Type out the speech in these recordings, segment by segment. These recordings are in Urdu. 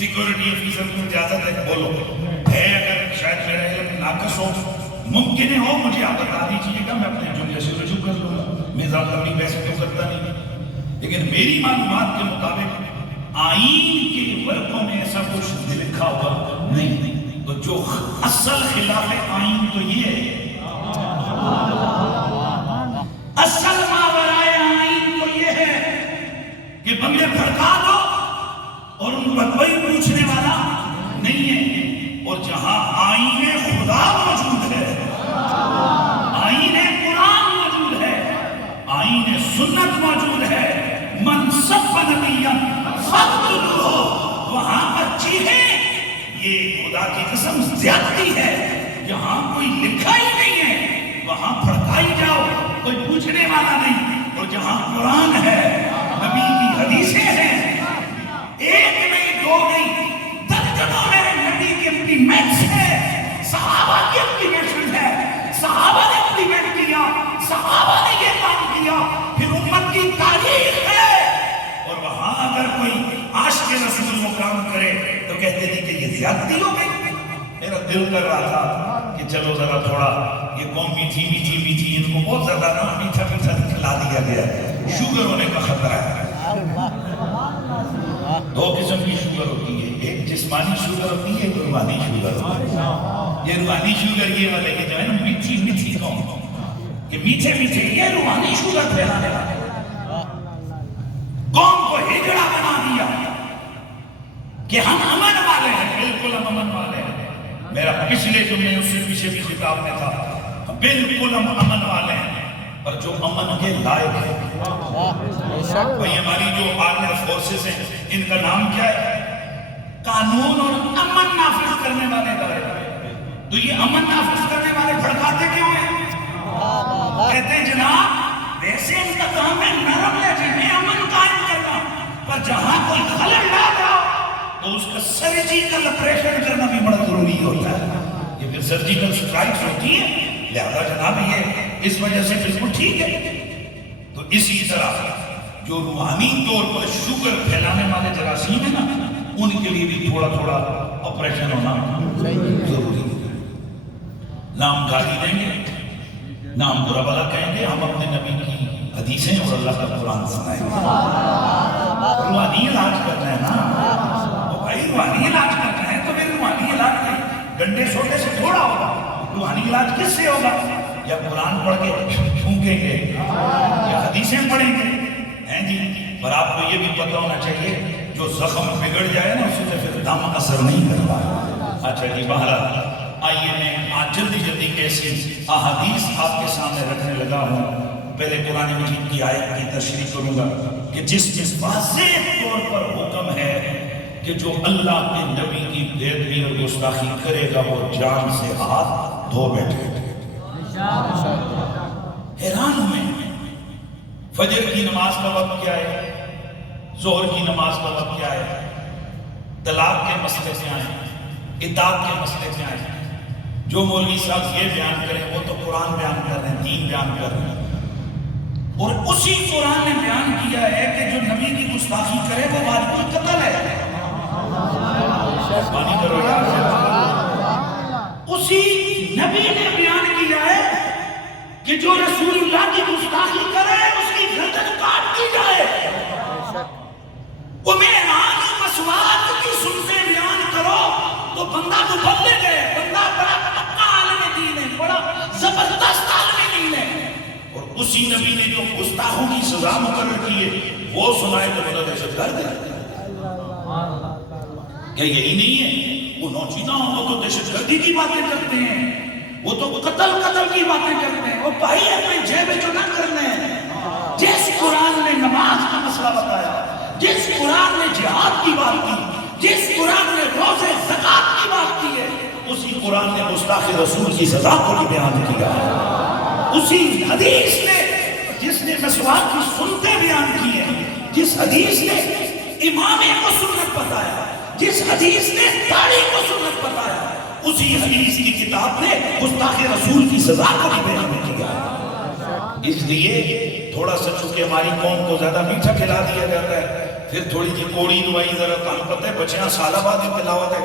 سیکورٹی افیسر کو اجازت ہے بولو ہے، اگر شاید میرا علم ناقص ہو، ممکن ہو مجھے آپ بتا دیجیے گا، میں اپنے جملے سے رجوع کر لوں گا، میزان کمی ویسے تو کرتا نہیں، لیکن میری معلومات کے مطابق آئین کے ورقوں میں ایسا کچھ لکھا ہوا نہیں، تو جو اصل خلاف آئین تو یہ ہے، اصل ماورائے آئین تو یہ ہے کہ بندے بھڑکا دو اور ان پر کوئی پوچھنے والا نہیں ہے، اور جہاں آئین خدا موجود ہے، آئین قرآن موجود ہے، آئین سنت موجود ہے، من سب نبیا فقتلوہ، وہاں پر چیخیں یہ خدا کی قسم زیادتی ہے، جہاں کوئی لکھا ہی نہیں ہے وہاں بھڑکائی جاؤ، کوئی پوچھنے والا نہیں، اور جہاں قرآن ہے، نبی کی حدیثیں ہیں، ایک نہیں دو نہیں درجنوں میں نبی کی اپنی میٹس ہے، صحابہ کی اپنی میٹس ہے، صحابہ نے امپلیمنٹ کیا، صحابہ نے یہ کام کیا، پھر امت کی تاریخ ہے، اور وہاں اگر کوئی عاشق رسول وہ کام کرے تو کہتے تھے کہ یہ زیادتی ہو گئی۔ میرا دل کر رہا تھا کہ چلو ذرا تھوڑا یہ قوم میٹھی میٹھی میٹھی، ان کو بہت زیادہ نا میٹھا میٹھا کھلا دیا گیا ہے، شوگر ہونے کا خطرہ ہے۔ دو قسم کی شوگر ہوتی ہے، ایک جسمانی شوگر ہوتی ہے، ایک روحانی شوگر ہوتی ہے۔ یہ روحانی شوگر یہ والے کہ جو ہے نا میٹھی میٹھی قوم، یہ میٹھے میٹھے، یہ روحانی شوگر پھیلانے والے قوم کو ہجڑا بنا دیا کہ ہم امن والے ہیں، بالکل ہم امن والے ہیں۔ میرا پچھلے جمعے اس سے پیچھے بھی خطاب میں تھا، بالکل ہم امن والے ہیں، پر جو امن کے لائق ہے، بھئی ہماری جو آرمڈ فورسز ہیں ان کا نام کیا ہے؟ قانون اور امن نافذ کرنے والے ادارے۔ تو یہ امن نافذ کرنے والے بھڑکاتے کیوں ہیں؟ کہتے ہیں جناب ویسے ان کا کام ہے نرم لہجے میں امن قائم کرنا، پر جہاں کوئی خلل ڈال رہا تو اس کا سرجیکل آپریشن کرنا بھی بڑا ضروری ہوتا ہے۔ یہ پھر سرجیکل سٹرائکس ہوتی ہے، لہذا جناب یہ اس وجہ سے بالکل ٹھیک ہے۔ تو اسی طرح جو روحانی طور پر شوگر پھیلانے والے جراثیم ہیں نا، ان کے لیے بھی تھوڑا تھوڑا آپریشن ہونا ضروری ہے۔ نام گالی دیں گے، نام برا بلا کہیں گے، ہم اپنے نبی کی حدیثیں اور اللہ کا قرآن سنائیں گے۔ روحانی علاج کرنا ہے نا بھائی، روحانی علاج کرنا ہے تو پھر روحانی علاج کے ڈنڈے سوٹے سے تھوڑا ہوگا، روحانی علاج کس سے ہوگا؟ یا قرآن پڑھ کے پھونکیں گے یا حدیثیں پڑھیں گے، ہیں جی؟ پر آپ کو یہ بھی پتہ ہونا چاہیے جو زخم بگڑ جائے نا اس سے پھر دم اثر نہیں کرتا۔ اچھا جی، بہرحال آئیے میں آج جلدی جلدی کیسی احادیث آپ کے سامنے رکھنے لگا ہوں۔ پہلے قرآن مجید کی آیت کی تشریح کروں گا کہ جس واضح طور پر حکم ہے کہ جو اللہ کے نبی کی بے ادبی اور گستاخی کرے گا وہ جان سے ہاتھ دھو بیٹھے۔ حیران ہوئے، فجر کی نماز کا وقت کیا ہے، ظہر کی نماز کا وقت کیا ہے، طلاق کے مسئلے کیا ہیں، اطاعت کے مسئلے کیا ہیں۔ جو مولوی صاحب یہ بیان کریں وہ تو قرآن بیان کر رہے ہیں، دین بیان کر رہے ہیں، اور اسی قرآن نے بیان کیا ہے کہ جو نبی کی گستاخی کرے وہ واجب القتل ہے۔ بانی کرو یار، اسی نبی نے بیان کیا ہے کہ جو رسول اللہ کی گستاخی کرے اس کی گردن کاٹ دی جائے۔ وہ معراج مسواک کی سنتیں بیان کرو تو بندہ کو بدلے گئے، بندہ بڑا پکا عالم دین ہے، بڑا زبردست عالم دین ہے، اور اسی نبی نے جو گستاخوں کی سزا مقرر کی ہے وہ سنائے تو بڑا دہشت گرد ہے۔ کیا یہی نہیں ہے؟ وہ نوچیدہ ہوں وہ تو دہشت گردی کی باتیں کرتے ہیں، وہ تو قتل کی باتیں کرتے ہیں، وہ بھائی اپنے جیب جو نہ کرنے ہیں۔ جس قرآن نے نماز کا مسئلہ بتایا، جس قرآن نے جہاد کی بات کی، جس قرآن نے روزے زکات کی بات کی ہے، اسی قرآن نے گستاخ رسول کی سزا کو بھی بیان کیا ہے۔ اسی حدیث نے جس نے مسواک کی سنتیں بیان کی ہیں، جس حدیث نے امام کو سنت بتایا، جس حدیث نے داڑھی کو سنت بتایا، اسی حدیث کی کتاب نے گستاخ رسول کی سزا کو بھی بیان کیا ہے۔ اس لیے تھوڑا سا چونکہ ہماری قوم کو زیادہ میٹھا کھلا دیا جاتا ہے، پھر تھوڑی جی کوڑی دوائی ذرا تمہیں پتہ ہے بچیاں سالہ بعد میں تلاوت ہے،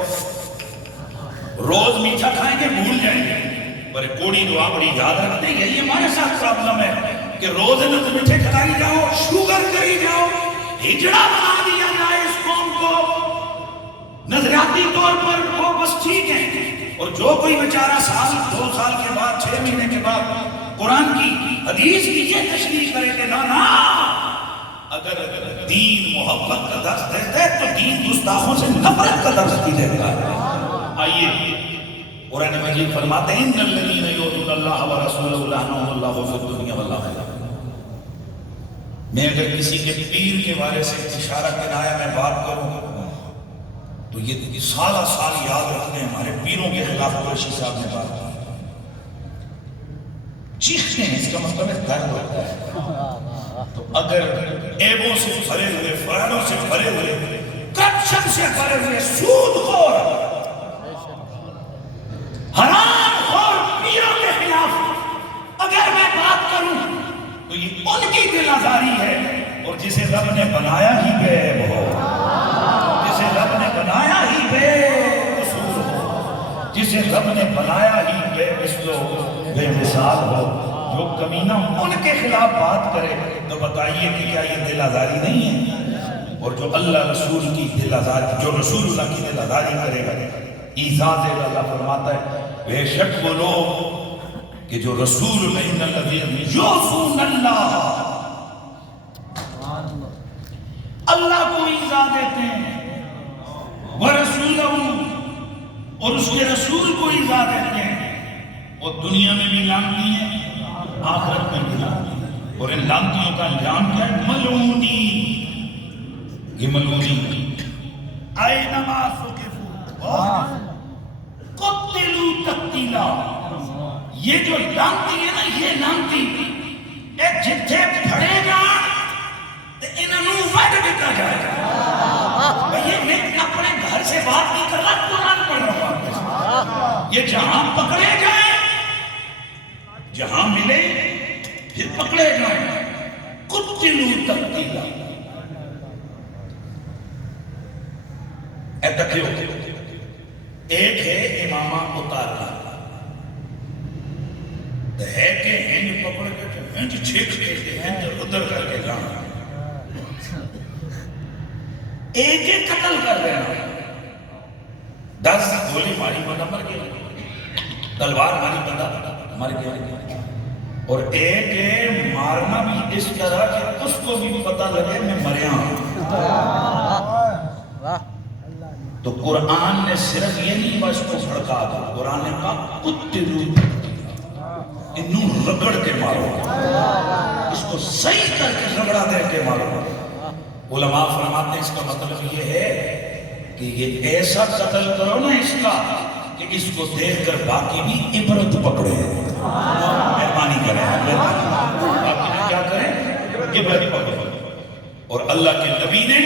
روز میٹھا کھائیں گے بھول جائیں گے، پر کوڑی دعا بڑی یاد رکھتے ہیں۔ یہی ہمارے ساتھ پرابلم ہے کہ روز نہ تو میٹھے کھلائی جاؤ، شوگر کری جاؤ، ہجڑا بنا دیا جائے اس قوم کو، نظریاتی طور پر وہ بس ٹھیک ہے، اور جو کوئی بیچارہ سال 2 سال کے بعد 6 مہینے کے بعد قرآن کی حدیث کی یہ تشریح کرے کہ نا اگر دین محبت کا درس دیتا ہے تو دین گستاخوں سے نفرت کا درس بھی دیتا ہے۔ آئیے قرآن مجید فرماتے ہیں ان الذین یؤذون اللہ ورسولہ لعنهم اللہ فی الدنیا والآخرہ۔ میں اگر کسی کے پیر کے بارے سے اشارہ کنایا میں بات کروں تو یہ سالہ سال یاد رکھتے ہیں، ہمارے پیروں کے خلاف قریشی صاحب نے بات کی، چیختے ہیں، اس کا مطلب ہے درد ہوتا ہے۔ تو اگر عیبوں سے بھرے ہوئے، فرائضوں سے بھرے ہوئے، کرپشن سے بھرے ہوئے، سود خور، حرام خور پیروں کے خلاف اگر میں بات کروں تو یہ ان کی دل آزاری ہے، اور جسے رب نے بنایا ہی بے عیب ہو، جسے رب نے بنایا ہی بے قصور ہو، جسے رب نے بنایا ہی بے مثل و بے مثال ہو، جو کمینہ ان کے خلاف بات کرے تو بتائیے کہ کیا یہ دل آزاری نہیں ہے؟ اور جو اللہ رسول کی دل آزاری، جو رسول اللہ کی دل آزاری کرے گا، ایذا دے گا، اللہ فرماتا ہے بے شک وہ لوگ کہ جو رسول اللہ ان الذین یؤذون اللہ، اللہ کو ایذا دیتے ہیں، ورسولہ، اور اس کے رسول کو ایذا دیتے ہیں، وہ دنیا میں بھی لانتی ہیں، آخرت میں بھی لانتی ہیں، اور ان لانتیوں کا انجام کیا ہے؟ ملعونی، یہ ملعونی اینما ثقفوا قتلوا تقتیلا۔ یہ جو لانتی ہے نا، یہ لانتی ایک جتھے پھڑے گا تو انہوں وڈ دتا جائے گا۔ یہ میں اپنے گھر سے بات نہیں کر رہا، قرآن پڑھ رہا ہوں۔ یہ جہاں پکڑے جائیں، جہاں ملے پھر پکڑے جائیں، قتلوا تقتیلا۔ اے تکیو، ایک ہے امامہ اتارنا، ہے کہ ہنج پکڑ کے ہنج چھیک کے ہنج ادھر کر کے جانا، ایک ایک قتل کر دینا، 10 گولی ماری بندہ مر گیا، تلوار ماری بندہ مر گیا، اور ایک مارنا بھی اس طرح کہ اس کو بھی پتہ لگے میں مریا ہوں۔ تو قرآن نے صرف یہ نہیں بس کو بھڑکا تھا، قرآن نے کہا قتلوا، انہوں رگڑ کے مارو، اس کو صحیح کر کے رگڑا دے کے مارو۔ علماء فرماتے ہیں اس کا مطلب یہ ہے کہ یہ ایسا قتل کرو نا اس کا کہ اس کو دیکھ کر باقی بھی عبرت پکڑے، مہربانی کریں، باقی بھی کیا کریں؟ عبرت پکڑے۔ اور اللہ کے نبی نے،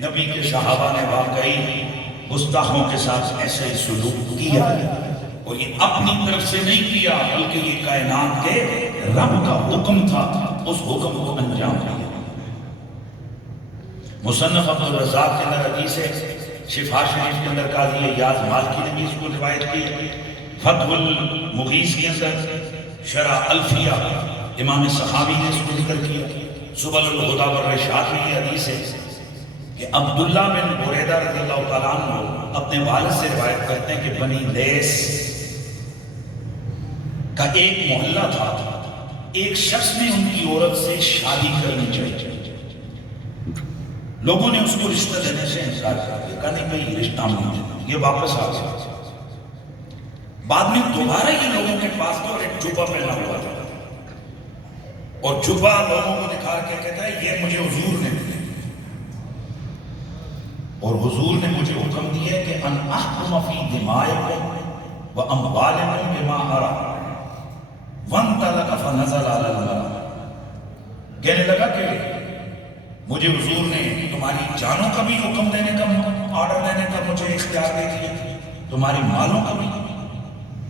نبی کے صحابہ نے واقعی گستاخوں کے ساتھ ایسے ہی سلوک کیا، اور یہ اپنی طرف سے نہیں کیا بلکہ یہ کائنات کے رب کا حکم تھا، اس حکم کو انجام دیا۔ مصنف عبد الرزاق کے اندر حدیث ہے، شفا شریف کے اندر قاضی ایاز مالکی نے بھی اس کو روایت کی، فتح المغیث کے اندر شرح الفیہ امام سخاوی نے اس کو ذکر کیا، سبل الہدی والرشاد میں یہ حدیث ہے کہ عبداللہ بن بریدہ رضی اللہ تعالیٰ عنہ اپنے والد سے روایت کرتے ہیں کہ بنی لیس کا ایک محلہ تھا، ایک شخص نے ان کی عورت سے شادی کرنی چاہیے، لوگوں نے اس کو رشتہ دینے سے انکار کر دیا، کہا نہیں بھئی رشتہ نہیں، یہ واپس آ گیا۔ بعد میں دوبارہ یہ لوگوں کے پاس گیا اور ایک جبہ پہنا ہوا تھا، اور جبہ لوگوں کو دکھا کے کہتا ہے یہ مجھے حضور نے دیا، اور حضور نے مجھے حکم دیا کہ ان احکم فی دمائکم و اموالکم بما ارا وانطلق فنزل علی الملأ۔ کہنے لگا کہ مجھے حضور نے تمہاری جانوں کا بھی حکم دینے کا، آرڈر دینے کا مجھے اختیار دے دیا، تمہاری مالوں کا بھی،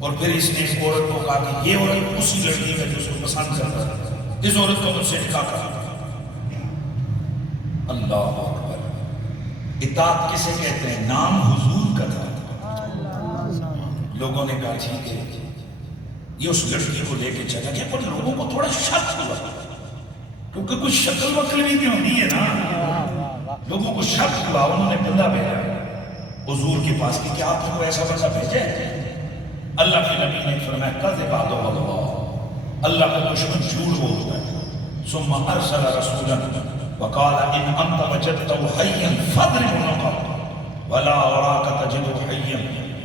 اور پھر اس نے ایک عورت کو کہا کہ یہ عورت اسی لڑکی کا جو اس کو پسند کرتا ہے، اس عورت کو مجھ سے نکاح کرا۔ اللہ اکبر! اطاعت کسے کہتے ہیں؟ نام حضور کا تھا۔ لوگوں نے کہا ٹھیک ہے، یہ اس لڑکی کو لے کے چلا گیا، پر لوگوں کو تھوڑا شک ہوا، کیونکہ کچھ شکل وکل بھی ہوتی ہے نا، لوگوں کو شک ہوا۔ انہوں نے بندہ بھیجا حضور کے پاس کہ کیا آپ نے کوئی ایسا بندہ بھیجا ہے؟ اللہ کے نبی نے فرمایا کذب اللہ، اللہ کا دشمن جھوٹ بولتا ہے۔ ثم ارسل رسولا وقال ان انت وجدته حيا فاضرب عنقه ولا اراك تجده حيا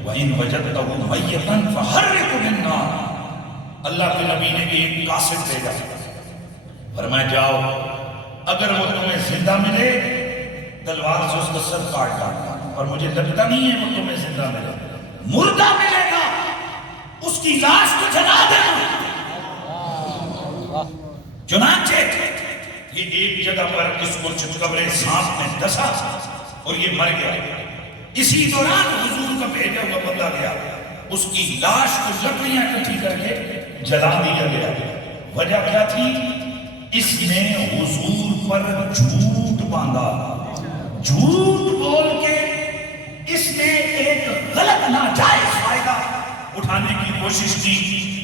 وان وجدته ميتا فحرقه بالنار۔ اللہ کے نبی نے ایک قاصد بھیجا، فرمایا جاؤ، اگر وہ تمہیں زندہ ملے تلوار سے اس کا سر کاٹ ڈالنا، اور مجھے لگتا نہیں ہے وہ تمہیں زندہ ملے، مردہ ملے گا اس کی لاش کو جلا دینا۔ چنانچہ یہ ایک جگہ پر اس کو چتکبرے سانپ نے ڈسا اور یہ مر گیا۔ اسی دوران حضور کا بھیجا ہوا بندہ گیا، اس کی لاش کو لکڑیاں اکٹھی کر کے جلا دیا گیا۔ وجہ کیا تھی؟ اس نے حضور پر جھوٹ باندھا، جھوٹ بول کے اس نے ایک غلط ناجائز فائدہ اٹھانے کی کوشش کی۔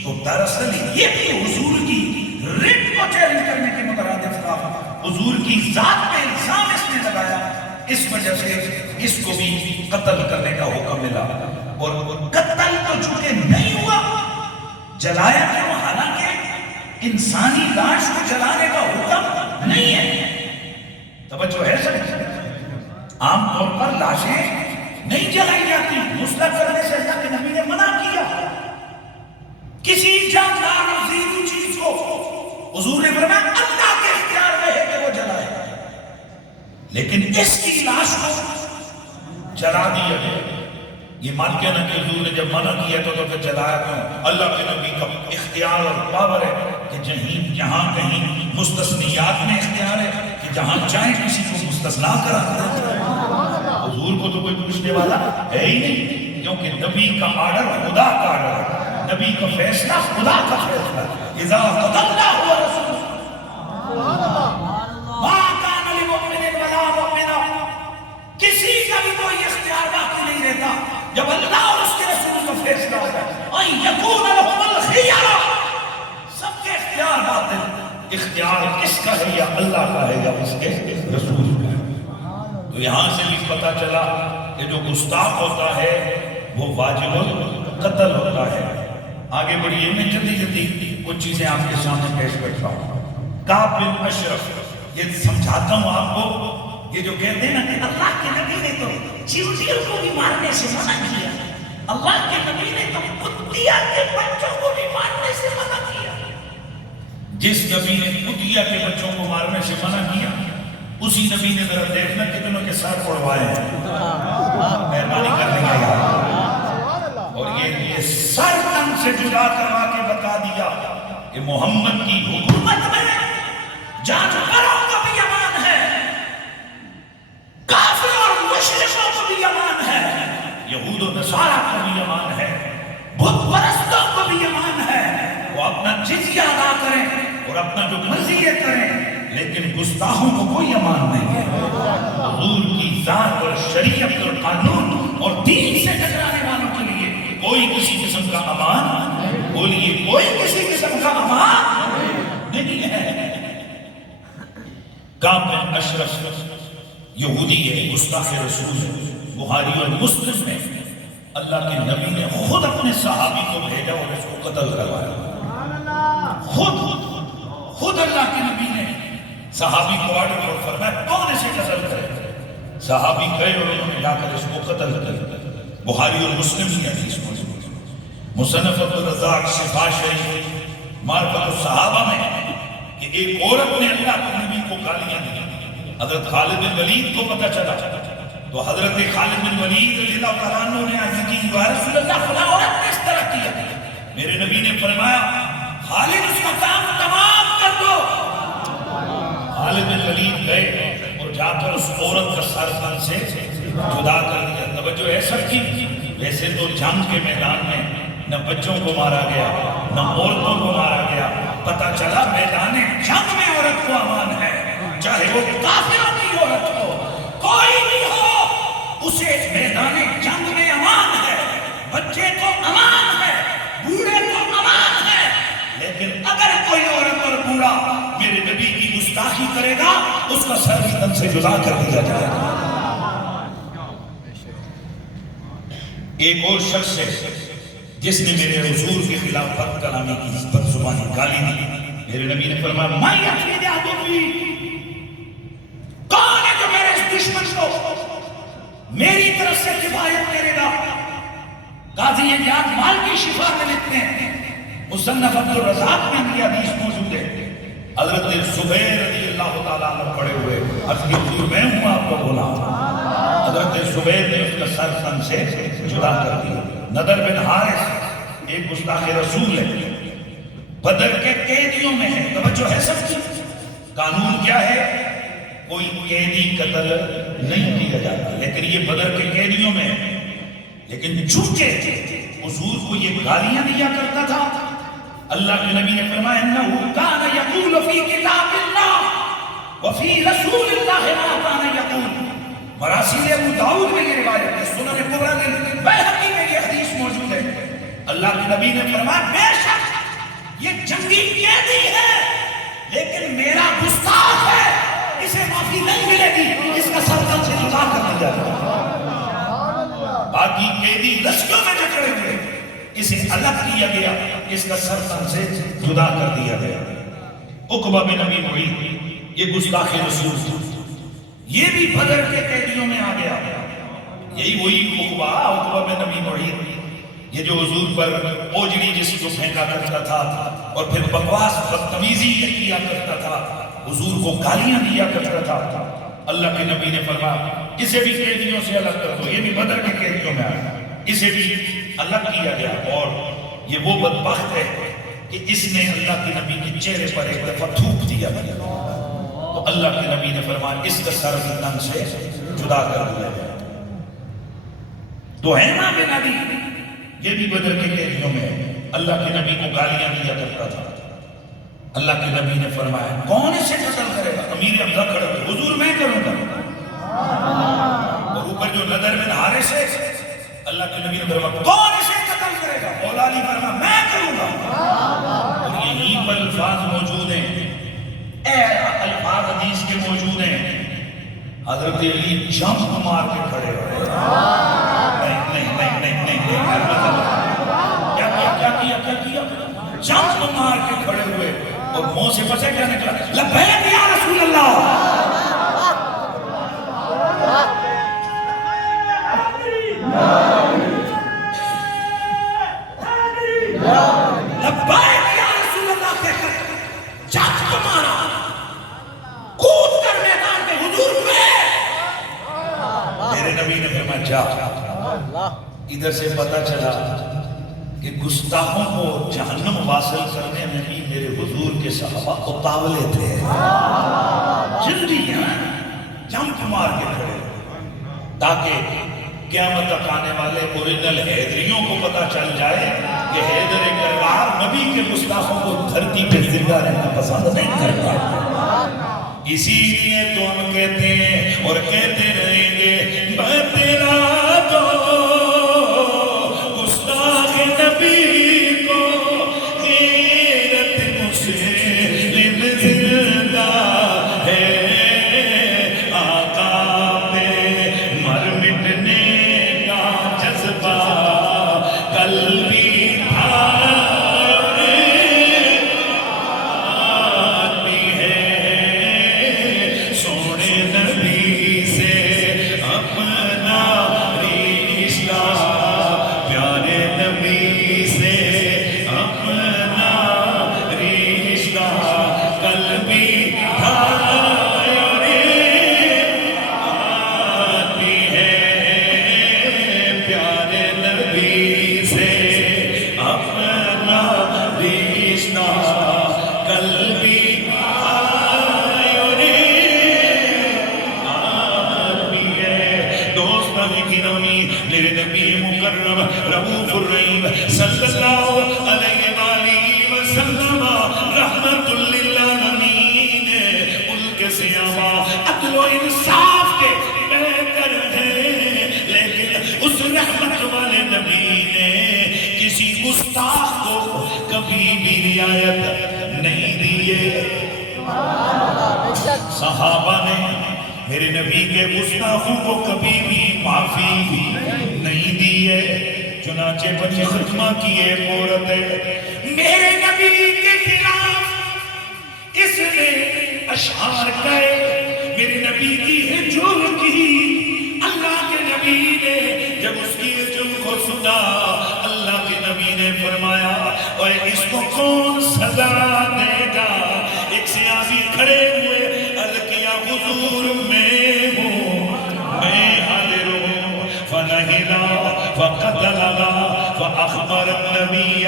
تو دراصل یہ بھی حضور کی رٹ کو چیلنج کرنے کے مترادف تھا، حضور کی ذات پہ الزام اس نے لگایا، اس وجہ سے اس کو بھی قتل کرنے کا حکم ملا۔ اور قتل تو چونکہ نہیں ہوا، جلایا کیوں؟ حالانکہ انسانی لاش کو جلانے کا حکم نہیں ہے۔ توجہ ہے سب؟ عام طور پر لاشیں نہیں جلائی جاتی، مسلح کرنے سے اللہ کے نبی نے منع کیا۔ کسی جاندار اور زیدی چیز کو حضور نے فرمایا اللہ کے اختیار میں ہے کہ وہ جلائے، لیکن اس کی لاش کو جلا دیا گیا۔ یہ مان کے نہ کہ حضور نے جب منع کیا تو پھر جلایا کیوں؟ اللہ کے نبی کا اختیار اور پاور ہے کہ جہاں کہیں مستثنیات میں اختیار ہے کہ جہاں چاہیں کسی کو مستثنا کرا دیں۔ حضور کو تو کوئی پوچھنے والا ہے ہی نہیں، کیونکہ نبی کا آرڈر خدا کا آرڈر ہے، نبی کا فیصلہ خدا کا فیصلہ ہے۔ اذا قضى الله ورسوله ما كان لمؤمن ولا مؤمنة، کسی کا بھی کوئی اختیار باقی نہیں رہتا جب اللہ اور اس کے رسول کا فیصلہ ہوتا ہے۔ ان يكون لهم الخيار، سب کے اختیار باطل، اختیار کس کا ہے؟ یا اللہ کا ہے یا اس کے رسول کا ہے۔ تو یہاں سے بھی پتہ چلا کہ جو گستاخ ہوتا ہے وہ واجب القتل ہوتا ہے۔ آگے بڑھئے، میں جلدی جلدی کچھ چیزیں آپ کے سامنے پیش کرتا ہوں۔ کعب بن اشرف، یہ سمجھاتا ہوں آپ کو، یہ جو کہتے ہیں نا کہ اللہ کے نبی نے تو چیونٹیوں کو بھی مارنے سے منع کیا، اللہ کے نبی نے تو کتیا کے بچوں کو بھی مارنے سے منع کیا۔ جس نبی نے کتیا کے بچوں کو مارنے سے منع کیا، اسی نبی نے ذرا دیکھنا کتنوں کے ساتھ پڑھوائے ہیں، مہربانی کرنے کا یاد، اور یہ سر تن سے جدا کروا کے بتا دیا کہ محمد کی حکومت میں جانوروں کو بھی امان ہے، کافر اور مشرکوں کو بھی امان ہے، یہود و نصارہ کو بھی امان ہے، بت پرستوں کو بھی امان ہے، وہ اپنا جزیہ ادا کریں اور اپنا جو مرضی کریں، لیکن گستاخوں کو کوئی امان نہیں ہے۔ حضور کی ذات اور شریعت اور قانون اور دین سے ٹکرانے والوں کے لیے کوئی کسی قسم کا امان، بولیے کوئی کسی قسم کا امان نہیں ہے۔ کعب بن اشرف یہودی ہے، گستاخ رسول، بخاری اور مسلم میں اللہ کے نبی نے خود اپنے صحابی کو بھیجا اور اس کو قتل کروایا۔ خود اللہ کے نبی نے صحابی کو آرڈر اور فرمایا کون اسے قتل کرے؟ صحابی گئے اور انہوں نے جا کر اس کو قتل کر۔ بخاری اور مسلم کی حدیث مصنف عبدالرزاق شفا شریف معرفت الصحابہ میں کہ ایک عورت نے اللہ کے نبی کو گالیاں دی، حضرت خالد بن ولید کو پتہ چلا تو حضرت خالد بن ولید رضی اللہ تعالیٰ عنہ نے عرض کی یا رسول اللہ فلاں عورت نے اس طرح کیا، میرے نبی نے فرمایا خالد اس کا کام تمام کر دو۔ خالد بن ولید گئے اور جا کر اس عورت کا سر تن سے جدا کر دیا۔ توجہ ہے سب کی، ویسے تو جنگ کے میدان میں نہ بچوں کو مارا گیا، نہ عورتوں کو مارا گیا. پتہ چلا میدان جنگ میں عورت کو امان ہے، چاہے وہ کافروں کی عورت ہو، کوئی بھی ہو، اسے میدان جنگ میں امان ہے. بچے کو امان ہے، بوڑھے کو امان ہے. لیکن اگر کوئی عورت اور بوڑھا میرے نبی کی گستاخی کرے گا، اس کا سر تن سے جدا کر دیا جائے گا. ایک اور شخص ہے جس نے میرے حضور کے خلاف بد کلامی کی، بد زبانی گالی دی. میرے نبی نے فرمایا میں یقین عدوی، کون ہے جو میرے اس دشمن کو میری طرف سے کفایت کرے گا؟ قاضی یاد مال کی شفا میں لکھتے ہیں، مصنف عبد الرزاق میں یہ حدیث موجود ہے. حضرت زبیر رضی اللہ تعالیٰ عنہ پڑے ہوئے، عرض کی حضور میں ہوں آپ کو بولا. حضرت زبیر نے اس کا سر تن سے جدا کر دیا. نضر بن حارث ایک گستاخ رسول ہے، بدر کے قیدیوں میں ہے. توجہ ہے سب کی. قانون کیا ہے؟ کوئی قیدی قتل نہیں کیا جاتا، لیکن یہ بدر کے قیدیوں میں ہے. لیکن چونکہ حضور کو یہ گالیاں دیا کرتا تھا، اللہ کے نبی نے فرمایا انہو کان یقول فی کتاب اللہ وفی رسول اللہ ما کان یقول. مراسیل ابو داؤد میں یہ روایت ہے، سنن کبری بیہقی میں یہ حدیث موجود ہے. اللہ کے نبی نے فرمایا بے شک یہ جنگی قیدی ہے، لیکن میرا گستاخ ہے، اسے معافی نہیں ملے گی، اس کا سر تن سے جدا کر دیا جائے گا. باقی قیدی رسیوں میں جکڑے ہوئے، اسے الگ کیا گیا، اس کا سر تن سے جدا کر دیا گیا. عقبہ بن ابی معیط یہ گستاخ رسول تھا، یہ بھی بدر کے قیدیوں میں آ گیا. یہی وہی عقبہ بن ابی معیط، یہ جو حضور پر اوجڑی جس کو پھینکا کرتا تھا اور پھر بکواس بدتمیزی یہ کیا کرتا تھا، حضور کو گالیاں دیا کرتا تھا. اللہ کے نبی نے فرمایا اسے بھی قیدیوں سے الگ کر دو. یہ بھی بدر کے قیدیوں میں آیا، اسے بھی الگ کیا گیا. اور یہ وہ بدبخت ہے کہ اس نے اللہ کے نبی کے چہرے پر ایک دفعہ تھوک دیا. تو اللہ کے نبی نے فرمایا اس کا سر تن سے جدا کر دیا گیا. تو ہے نا بے نبی، یہ بھی بدر کے قیدیوں میں ہے. اللہ کے نبی کو گالیاں دیا کرتا تھا. اللہ کے نبی نے فرمایا کون اسے قتل کرے گا؟ امیر حمزہ کھڑے ہوئے، حضور میں کروں گا. اور اوپر جو نضر بن حارث ہے، اللہ کے نبی نے فرمایا کون اسے قتل کرے گا؟ مولا علی فرمایا میں کروں گا. اور یہی پر الفاظ موجود ہیں، اے الفاظ حدیث کے موجود ہیں. حضرت علی جمپ مار کے کھڑے ہوئے. کیا جمپ مار کے کھڑے ہوئے اور منہ سے پتہ کیا نکلا؟ لبیک یا رسول اللہ. لبیک یا رسول اللہ کہہ کر جمپ مارا، کود کر میدان میں حضور میں. میرے نبی نے فرمایا جا. ادھر سے پتہ چلا کہ گستاخوں کو جہنم واصل کرنے میں بھی میرے حضور کے صحابہ اتاولے تھے. جلدی جمپ مار کے کھڑے تاکہ قیامت تک آنے والے اوریجنل حیدریوں کو پتہ چل جائے کہ حیدر کرار نبی کے گستاخوں کو دھرتی پہ زندہ رہنا پسند نہیں کرتا. اسی لیے تو ہم کہتے ہیں اور کہتے رہیں گے بتلا دو گستاخ نبی کو غیرت مسلم زندہ ہے. آقا پہ مر مٹنے کا جذبہ قلبی اکرمی میرے نبی مکرم رؤوف الرحیم صلی اللہ علیہ وآلہ وسلم رحمت للعالمین ملک سیاما عدل و انصاف کے بہتر ہیں، لیکن اس رحمت والے نبی نے کسی گستاخ کو کبھی بھی رعایت نہیں دیے۔ صحابہ نے میرے نبی کے گستاخوں کو کبھی بھی معافی نہیں دی ہے۔ چنانچہ بنی ختمہ کی ایک عورت ہے، میرے نبی کے خلاف اس نے اشعار کہے، میرے نبی کی ہجوم کی۔ اللہ کے نبی نے جب اس کی ہجوم کو سنا، اللہ کے نبی نے فرمایا اور اس کو کون سزا دے گا؟ ایک صحابی کھڑے ہوئے الکیا حضور میں ہوں، میں حاضر ہوں۔ فنہلا فقتلها فأخبر النبي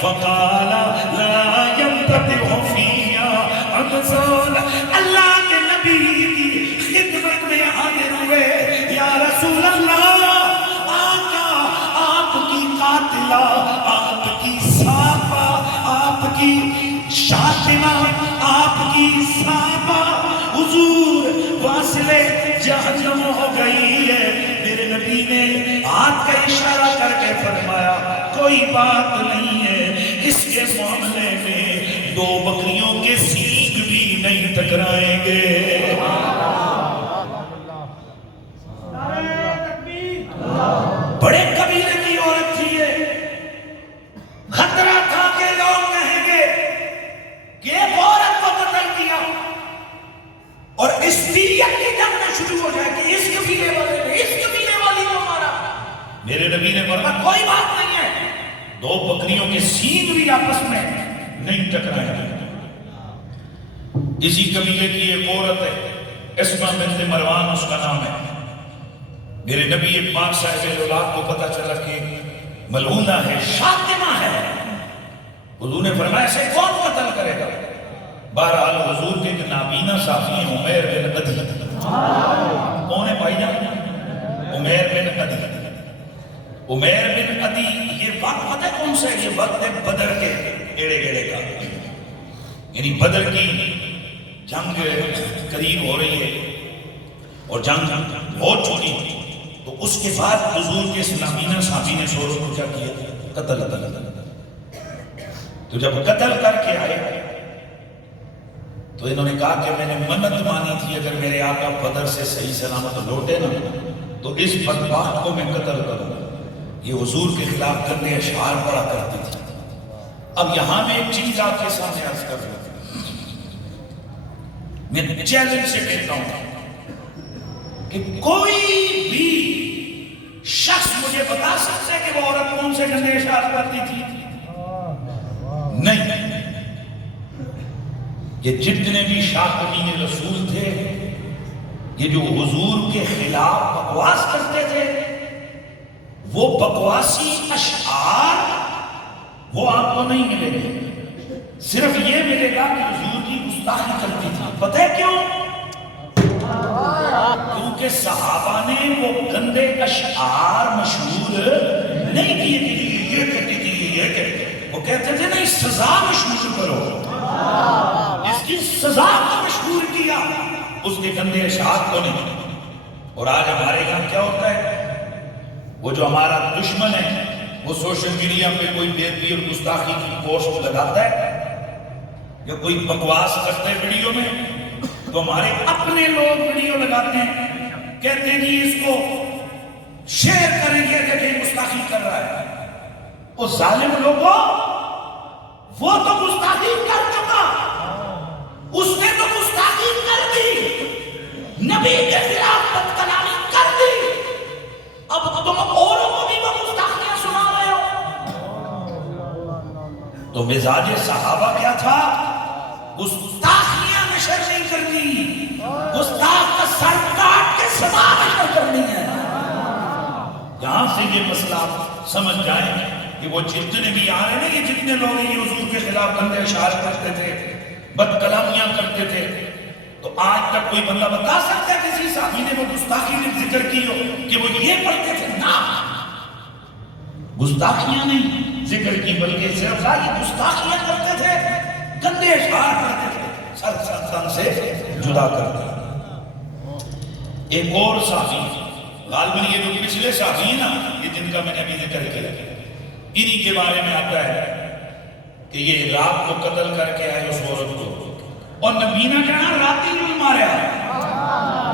فقال لا ينتطع فيا امثال۔ اللہ کے نبی کی خدمت میں حاضر ہوئے، یا رسول اللہ، آقا آپ کی قاتلہ، آپ کی صحابہ، آپ کی شاطمہ، آپ کی صحابہ حضور واصل جہنم ہو گئی ہے۔ میرے نبی نے ہاتھ کا اشارہ کر کے فرمایا کوئی بات نہیں ہے، اس کے معاملے میں 2 بکریوں کے سینگ بھی نہیں ٹکرائیں گے۔ بڑے قبیلے کی عورت تھی یہ، خطرہ تھا کہ لوگ کہیں گے کہ ایک عورت کو قتل کیا اور اس دیت کی جنگ میں شروع ہو جائے کہ اس قبیلے والے نے اس قبیلے والی کو مارا۔ میرے نبی نے فرمایا کوئی بات نہیں ہے، 2 بکریوں کے سینگ بھی آپس میں نہیں ٹکرائیں گے۔ اسی قبیلے کی ایک عورت ہے، اسمہ بنت مروان اس کا نام ہے۔ میرے نبی پاک صاحب اولاد کو پتہ چلا کہ ملعونہ ہے، شاطمہ ہے۔ حضور نے فرمایا اسے کون قتل کرے گا؟ بہرحال حضور کے ایک نابینا صحابی ہیں عمیر بن عدی۔ کون ہے بھائی جان؟ عمیر بن عدی۔ عمیر بن عدی یہ وقت پتہ ہے کون سا ہے؟ یہ وقت ہے بدر کے ایڑے گیڑے کا، یعنی بدر کی جنگ قریب ہو رہی ہے اور جنگ ہو چکی، تو اس کے بعد حضور کے اس نابینا صحابی نے شور کو کیا کیا؟ قتل۔ تو جب قتل کر کے آئے تو انہوں نے کہا کہ میں نے منت مانی تھی اگر میرے آقا بدر سے صحیح سلامت لوٹے نا تو اس بدبخت کو میں قتل کروں گا۔ یہ حضور کے خلاف گندے اشعار پڑا کرتی تھی۔ اب یہاں میں ایک چیز آپ کے سامنے عرض کر رہا ہوں، میں چیلنج سے کہتا ہوں کہ کوئی بھی شخص مجھے بتا سکتا ہے کہ وہ عورت کون سے گندے اشعار کرتی تھی؟ نہیں۔ یہ جتنے بھی شاطمین رسول تھے، یہ جو حضور کے خلاف بکواس کرتے تھے، وہ بکواسی اشعار وہ آپ کو نہیں ملے گے، صرف یہ ملے گا کہ حضور کی گستاخی کرتی تھی۔ پتہ ہے کیوں؟ کیونکہ صحابہ نے وہ گندے اشعار مشہور نہیں کیے کہ یہ کہتی تھی، یہ کہتی، وہ کہتے تھے نہیں، سزا مشہور کرو، اس کی سزا کو مشہور کیا، اس کے گندے اشعار کو نہیں۔ اور آج ہمارے یہاں کیا ہوتا ہے؟ وہ جو ہمارا دشمن ہے وہ سوشل میڈیا پہ کوئی بے دبی اور گستاخی کی پوسٹ لگاتا ہے یا کوئی بکواس کرتے ہیں ویڈیو میں، تو ہمارے اپنے لوگ ویڈیو لگاتے ہیں، کہتے ہیں جی اس کو شیئر کریں گے کہ گستاخی کر رہا ہے۔ وہ ظالم لوگوں، وہ تو گستاخی کر چکا، اس نے تو گستاخی کر دی، نبی کے خلاف بد کلامی کر دی، اب تم اوروں کو بھی وہ گستاخیاں سنا رہے ہو۔ تو مزاج صحابہ کیا تھا؟ گستاخیاں نشر نہیں کرنی، گستاخ کا سر کاٹ کے سزا نشر کرنی ہے۔ یہاں سے یہ مسئلہ سمجھ جائیں کہ وہ جتنے بھی آ رہے ہیں، یہ جتنے لوگ یہ حضور کے خلاف گندے اشعار کرتے تھے، بد کلامیاں کرتے تھے، تو آج تک کوئی بندہ بتا سکتا ہے کسی صحابی نے وہ گستاخی نے ذکر کی ہو کہ وہ یہ پڑھتے تھے؟ نہ، گستاخیاں نہیں ذکر کی، بلکہ صرف یہ گستاخیاں کرتے تھے، گندے اشعار پڑھتے تھے، سر تن سے جدا کرتے۔ ایک اور صحابی، غالباً یہ جو پچھلے صحابی ہیں نا، یہ جن کا میں نے ابھی ذکر کیا، انہی کے بارے میں آتا ہے کہ یہ رات کو قتل کر کے آئے اس عورت کو، اور نبی نے کہا راتی نہیں مارا،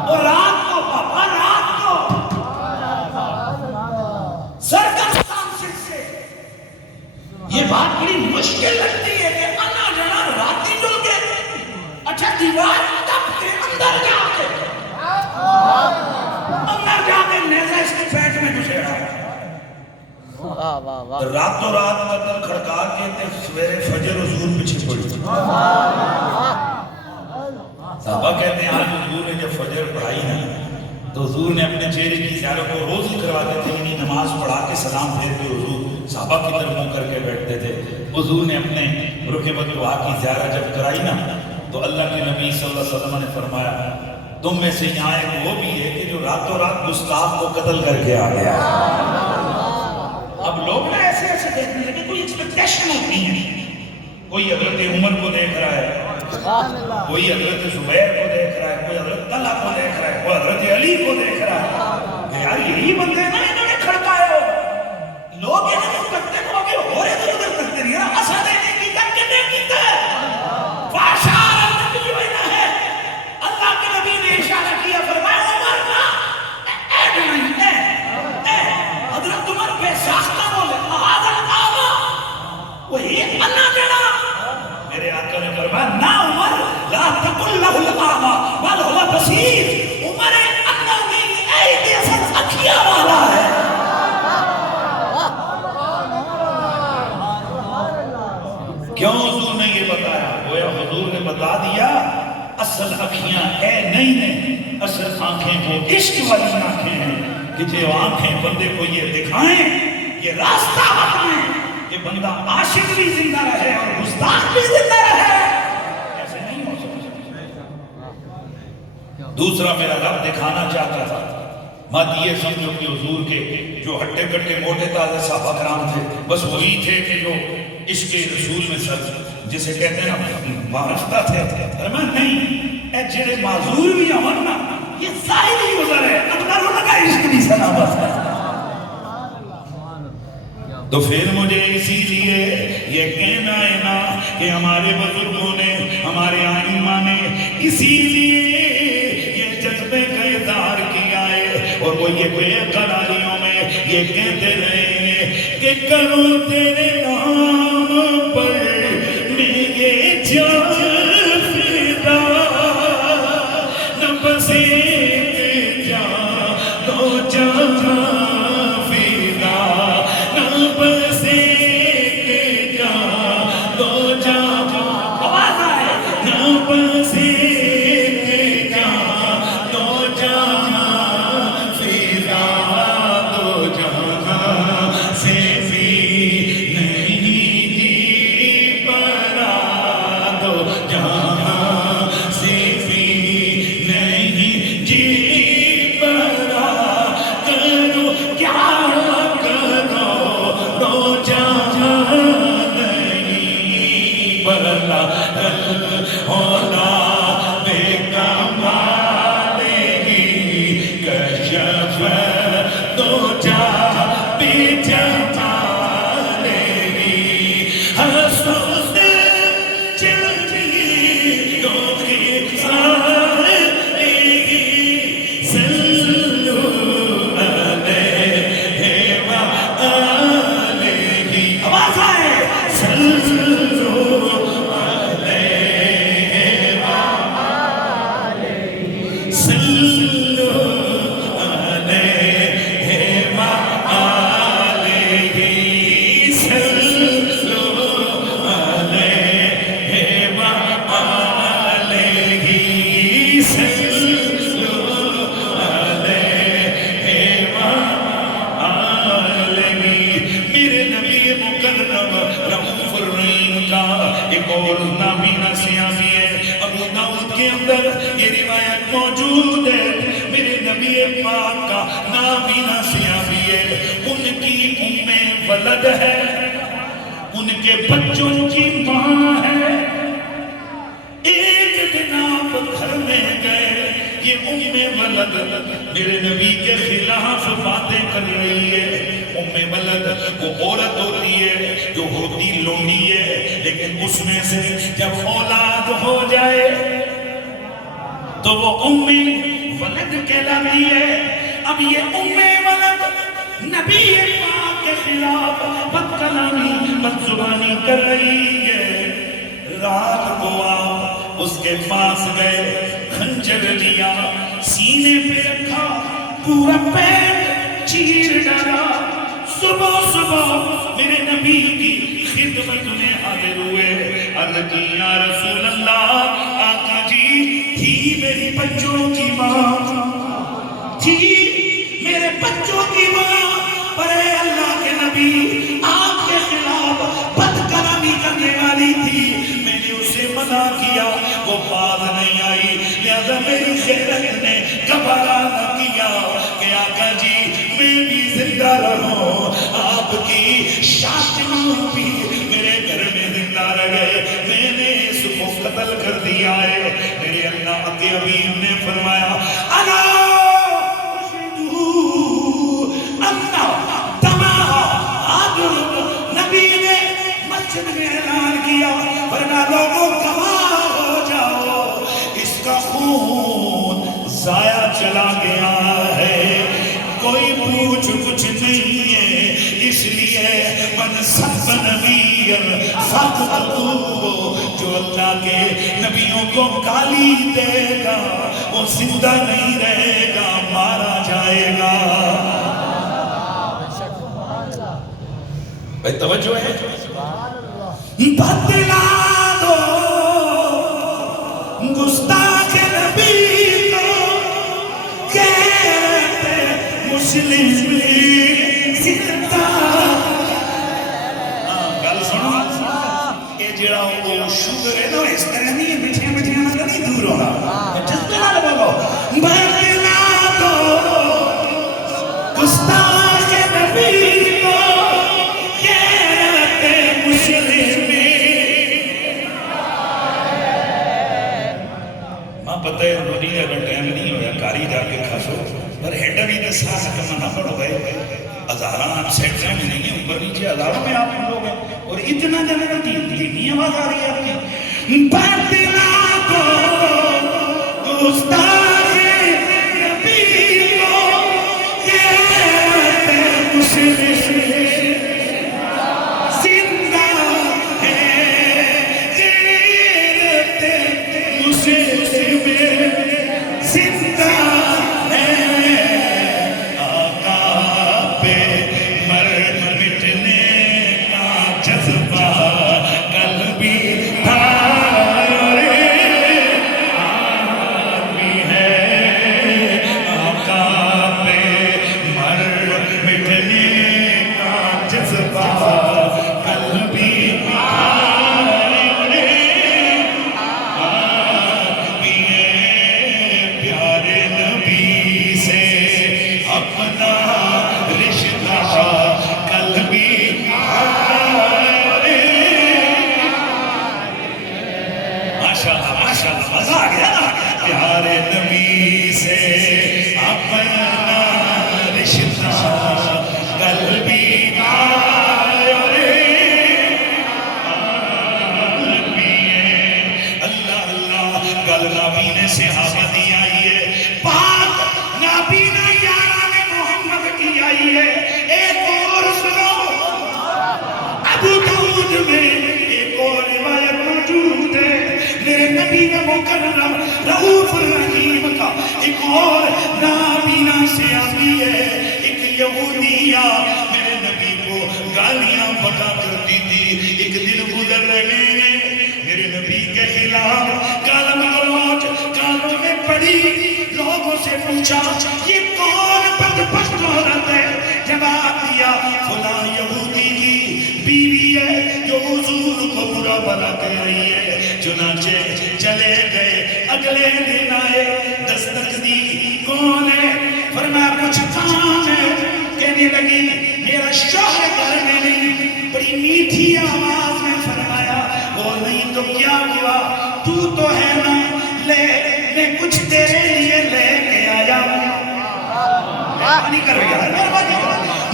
اور رات کو پاپا رات کو سرکمسٹانسز سے۔ یہ بات بڑی مشکل لگتی ہے کہ انا جنا راتی جل کے، اچھا دیوار تب کے اندر جا کے نیزہ اس کے پیٹ میں گھسیڑا، راتوں رات قتل کھڑکا کے تے سویرے فجر حضور پیچھے پڑی۔ صحابہ کہتے ہیں آج حضور نے جب فجر پڑھائی نا تو حضور نے اپنے چہرے کی زیارت کو روز ہی کرواتے تھے، یعنی نماز پڑھا کے سلام پھیر کے حضور صحابہ کی طرف منہ کر کے بیٹھتے تھے۔ حضور نے اپنے رکب دعا کی زیارت جب کرائی نا تو اللہ کے نبی صلی اللہ علیہ وسلم نے فرمایا تم میں سے یہاں ایک وہ بھی ہے کہ جو راتوں رات گستاخ کو قتل کر کے آ گیا۔ اب لوگ نا ایسے ایسے دیکھنے لگے، کوئی ایکسپیکٹیشن ہوتی ہے، کوئی حضرت عمر کو دیکھ رہا ہے، کوئی حضرت زبیر کو دیکھ رہا ہے، کوئی حضرت طلحہ کو دیکھ رہا ہے، کوئی حضرت علی کو دیکھ رہا ہے کہ یار یہی بندے نا انہوں نے کھڑکائے ہو، لوگ انہوں نے کرتے کو آگے ہو رہے تھے ادھر کرتے نہیں رہا، اسد نے کیتا کنے کیتا ہے فاشار النبی وینا ہے۔ اللہ کے نبی نے اشارہ کیا فرمایا عمر نا اے نہیں اے حضرت عمر بے ساختہ بولے آدھر آبا وہی انا جنا، میرے آقا نے فرمایا نا عمر لا تقل له الاعمى بل هو بصیر، عمر انا نہیں ایدی اصل اکھیا والا ہے۔ کیوں حضور نے یہ بتایا؟ گویا حضور نے بتا دیا اصل اکھیاں اے نہیں ہیں، اصل آنکھیں وہ عشق والی آنکھیں ہیں کہ جو آنکھیں بندے کو یہ دکھائیں، یہ راستہ بتائیں کہ بندہ عاشق بھی زندہ رہے اور گستاخ بھی زندہ رہے۔ ایسے نہیں ہو سکتا۔ دوسرا میرا رب دکھانا چاہتا تھا، مت یہ سمجھو کہ حضور کے جو ہٹے کٹے موٹے تازے صحابہ کرام تھے بس وہی تھے کہ جو عشق رسول میں سر جسے کہتے ہیں نا وارفتہ تھے، فرمایا نہیں، اے جڑے معذور بھی ہوں نا یہ ظاہری گزر ہے، اندر انہوں کا عشق نہیں سلامت ہے۔ تو پھر مجھے اسی لیے یہ کہنا ہے نا کہ ہمارے بزرگوں نے، ہمارے آئمہ نے اسی لیے یہ جذبے کا اظہار کیا ہے، اور وہ یہ بے قراریوں میں یہ کہتے رہے ہیں کہ کرو تیرے نام پر میرے جان فدا، نہ بس ایک جان دو جہاں فدا، نہ بس ایک جان دو جہاں، آواز آئے، نہ بس ایک جان دو جہاں فدا، دو جہاں سے بھی نہیں جی پڑا، دو جہاں سے بھی نہیں جی پڑا، کرو کیا کرو دو جہاں نہیں بڑا، ہونا بے کمال ہی کشف دو جہاں بے جمال ہی، حسن چلیوں کی سالگی، صلو علیہ وآلہ، آواز آئے، صلو علیہ وآلہ، صلو علیہ وآلہ، صلو علیہ وآلہ، صلو علیہ وآلہ۔ میرے نبی مکرم رؤوف الرحیم کا ایک اور نامی نسیاں بھی ہے، ابو داؤد کے اندر یہ روایت موجود ہے، میرے نبی پاک کا نابینا سیاسی ہے، ان کی ام ولد ہے، ان کے بچوں کی ماں ہے۔ ایک دن آپ گھر میں گئے، یہ ام ولد میرے نبی کے خلاف باتیں کر رہی ہے۔ ام ولد وہ عورت ہوتی ہے جو ہوتی لونڈی ہے، لیکن اس میں سے جب اولاد ہو جائے تو وہ ام ولد کہلاتی ہے۔ اب یہ ام ولد نبی پاک کے خلاف بد کلامی بد زبانی کر رہی ہے۔ رات کو آپ اس کے پاس گئے، خنجر لیا، سینے پہ رکھا، پورا پیٹ چیر ڈالا۔ صبح صبح میرے نبی کی خدمت میں حاضر ہوئے، عرض کی یا رسول اللہ، آقا جی تھی میری بچوں کی ماں، تھی میرے بچوں کی ماں، پر اے اللہ کے نبی آپ کے خلاف بد کلامی کرنے والی تھی، میں نے اسے منع کیا، وہ باز نہیں آئی، لہذا میری خیرت نے گوارا نہ کیا کہ آقا جی میں بھی زندہ رہوں، آپ کی شاطمہ بھی میرے گھر میں زندہ رہ گئے، میں نے اس کو قتل کر دیا ہے۔ میرے اللہ کے حبیب نے فرمایا انا نبی نے مسجد میں اعلان کیا، ورنہ لوگوں گواہ ہو جاؤ، اس کا خون ضائع چلا گیا ہے، کوئی پوچھ کچھ نہیں ہے، اس لیے من سب نبی فقطو، جو اللہ کے نبیوں کو گالی دے گا وہ زندہ نہیں رہے گا، مارا جائے گا۔ بھائی توجہ ہے، بدلا دو گستاخ نبی کو، کہتے مسلم زندہ۔ گل سنو، یہ جڑا وہ شوگر ہے نا، اس طرح نہیں مٹھیاں مٹھیاں نہ نہیں دور ہوگا، جس طرح بولو بدلا دو گستاخ نبی کو، پتہ ہے روٹی کا اگر ٹائم نہیں ہویا کاری جا کے کھاسو، پر ہیڈا بھی دس سال کما نہ پڑو گئے، ہزاراں سیٹروں میں نہیں ہیں، اوپر نیچے ہزاروں میں آپ لوگ ہیں، اور اتنا جانا دینی آواز آ رہی ہے آپ کی، بدلا دو گستاخ نبی کو، کہتے مسلم زندہ ہے، کہتے مسلم زندہ ہے، آقا پہ مر مٹنے کا جذبہ کل بھی تھا، آج بھی ہے، آقا پہ مر مٹنے کا جذبہ کل بھی تھا، اپنا رشتہ کل بھی ماشاءاللہ ماشاءاللہ مزہ آ گیا نا، پیارے نبی سے اپنا رشتہ کل بھی اللہ اللہ، گل نابینے سے صحابہ دی آئی ہے، پاک نابینا آئی ہے۔ ایک اور سنو، ابو داؤد میں ایک اور روایت موجود ہے، میرے نبی مکرم رؤوف الرحیم کا ایک اور نابینا سے آئی ہے۔ ایک یہودیہ میرے نبی کو گالیاں بکا کرتی تھی، ایک دن گزر رہے ہیں میرے نبی کے خلاف گالم گلوچ کانوں میں پڑی، لوگوں سے پوچھا یہ کون بدبخت عورت ہے؟ جواب دیا فلاں یہودی کی بیوی ہے جو حضور کو برا بھلا کہہ رہی ہے۔ چنانچہ چلے گئے، اگلے دن آئے دستک دی کون ہے فرمایا کچھ کام ہے کہنے لگی میرا شوہر گھر میں نہیں بڑی میٹھی آواز میں فرمایا وہ نہیں تو کیا ہوا تو ہے نا لے میں کچھ تیرے لیے لے کے آیا مہربانی کرو یار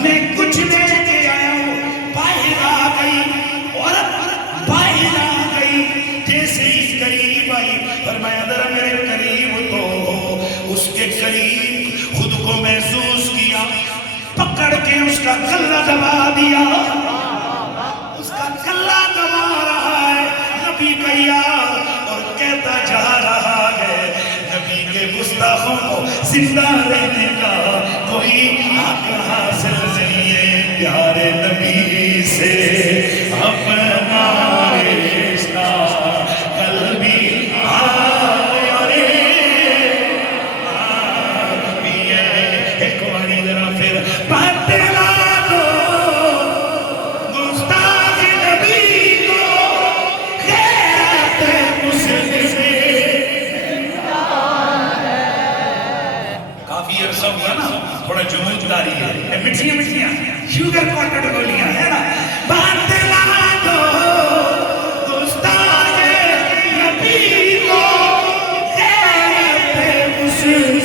میں کچھ لے کے آیا ہوں باہر آ گئی عورت باہر آ گئی جیسے ہی قریب آئی فرمایا ذرا میرے قریب تو اس کے قریب خود کو محسوس کیا پکڑ کے اس کا گلہ دبا دیا اس کا گلہ دبا رہا ہے نبی کا یار اور کہتا جا رہا ہے نبی کے گستاخوں کو زندہ رہنے کا کوئی حق حاصل نہیں ہے پیارے نبی سے اپنا رشتہ قلبی آیا رے ایک باری ذرا پھر بات لا دو گستاخ نبی کو غیرت مسلم سے کافی عرصہ ہوا نا تھوڑا جمود داری ہے مٹھیاں مٹھیاں شوگر کوٹڈ گولیاں ہے نا بات لا دو گستاخ نبی کو غیرت مسلم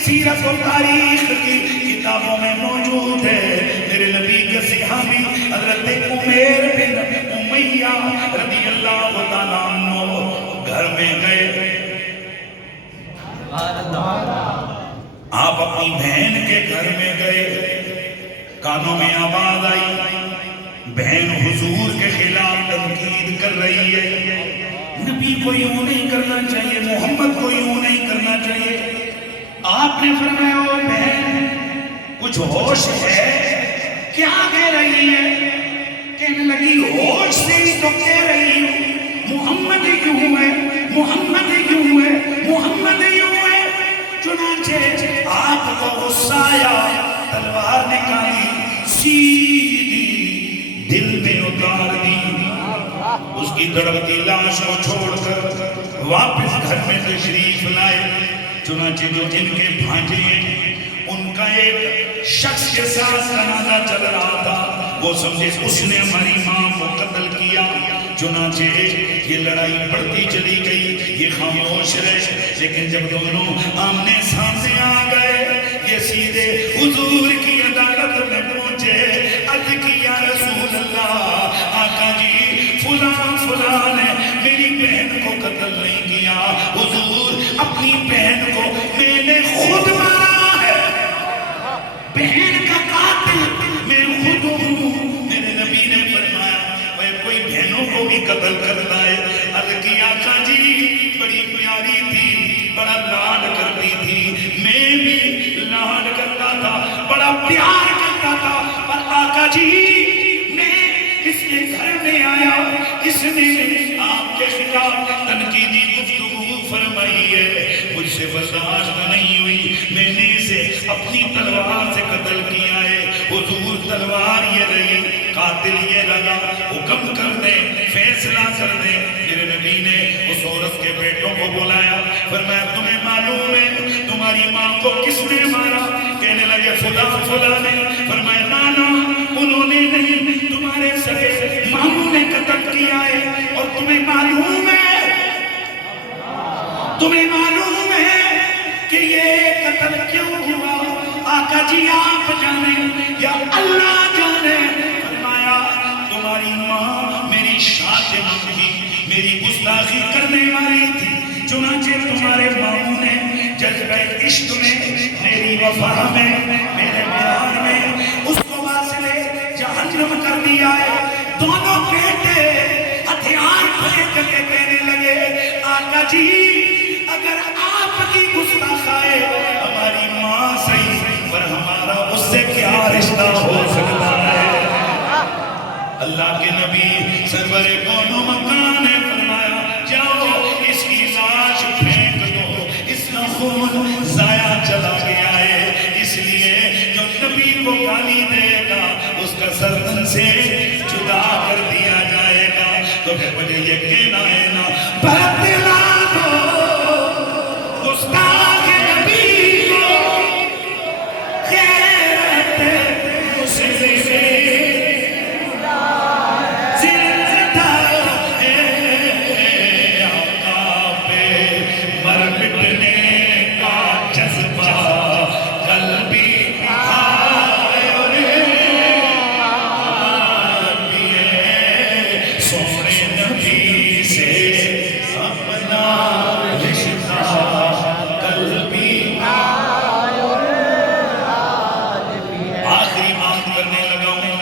سیرت و تاریخ کی کتابوں میں موجود ہے میرے نبی کے صحابی حضرت عمیر بن امیہ رضی اللہ تعالیٰ عنہ گھر میں گئے آپ اپنی بہن کے گھر میں گئے کانوں میں آواز آئی بہن حضور کے خلاف تنقید کر رہی ہے نبی کو یوں نہیں کرنا چاہیے محمد کو یوں نہیں کرنا چاہیے آپ نے فرمایا او بہن کچھ ہوش ہے کیا کہہ رہی ہے کہنے لگی ہوش سے ہی تو کہہ رہی ہوں محمد ہی کیوں ہے محمد ہی کیوں ہے محمد ہی کیوں ہے چنانچہ آپ کو غصہ آیا تلوار نکالی سیدھی دل میں اتار دی اس کی تڑپتی لاش کو چھوڑ کر واپس گھر میں تشریف لائے چنانچہ جو جن کے بھانجے ہیں ان کا ایک شخص کے ساتھ جنازہ چل رہا تھا وہ سمجھے اس نے ہماری ماں کو قتل کیا چنانچہ یہ لڑائی بڑھتی چلی گئی یہ خاموش رہے لیکن جب دونوں آمنے سامنے آ گئے یہ سیدھے حضور کی عدالت میں پہنچے عرض کی یا رسول اللہ آقا جی فلاں فلاں نے میری بہن کو قتل نہیں کیا حضور اپنی بہن کو میں نے خود مارا ہے بہن کا قاتل میں خود ہوں میرے نبی نے فرمایا وہ کوئی بہنوں کو بھی قتل کرتا ہے عرض کی آقا جی بڑی پیاری تھی بڑا لاڈ کرتی تھی میں بھی لاڈ کرتا تھا بڑا پیار کرتا تھا پر آقا جی میں اس کے گھر میں آیا اس نے آپ کے خلاف تنقیدی گفتگو فرمائی ہے مجھ سے برداشت نہیں ہوئی میں نے اسے اپنی تلوار سے قتل کیا ہے حضور تلوار یہ رہی قاتل یہ لگا حکم کر دیں فیصلہ کر دے. میرے نبی نے اس عورت کے بیٹوں کو بلایا، فرمایا تمہیں معلوم ہے تمہاری ماں کو کس نے مارا؟ کہنے لگے فلاں نے. فرمایا نانا انہوں نے نہیں، تمہارے سگے ماموں نے قتل کیا ہے. اور تمہیں معلوم ہے کہ یہ قتل کیوں ہوا؟ آقا جی آپ جانے یا اللہ جانے. فرمایا تمہاری ماں میری شاتم تھی، میری گستاخی کرنے والی تھی. چنانچہ تمہارے ماموں نے جذبہ عشق میں، میری وفا میں، میرے پیار میں اس کو واصلے جہنم کر دیا ہے. دونوں بیٹے ہتھیار پھینک کے کہنے لگے آقا جی اگر آپ کی گستاخی ہماری ماں صحیح پر ہمارا اس سے کیا رشتہ ہو سکتا ہے؟ اللہ کے نبی سرور کون و مکان نے فرمایا جاؤ اس کی لاش پھینک دو، اس کا خون ضائع چلا گیا ہے. اس لیے جو نبی کو گالی دے گا اس کا سر سے جدا کر دیا جائے گا. تو پھر مجھے یہ کہنا ہے نا بدلا دو گستاخ نبی کو غیرت مسلم زندہ ہے. آقا پہ مر مٹنے کا جذبہ قلبی سونے نبی سے اپنا رشتہ قلبی. آخری بات کرنے لگا ہوں.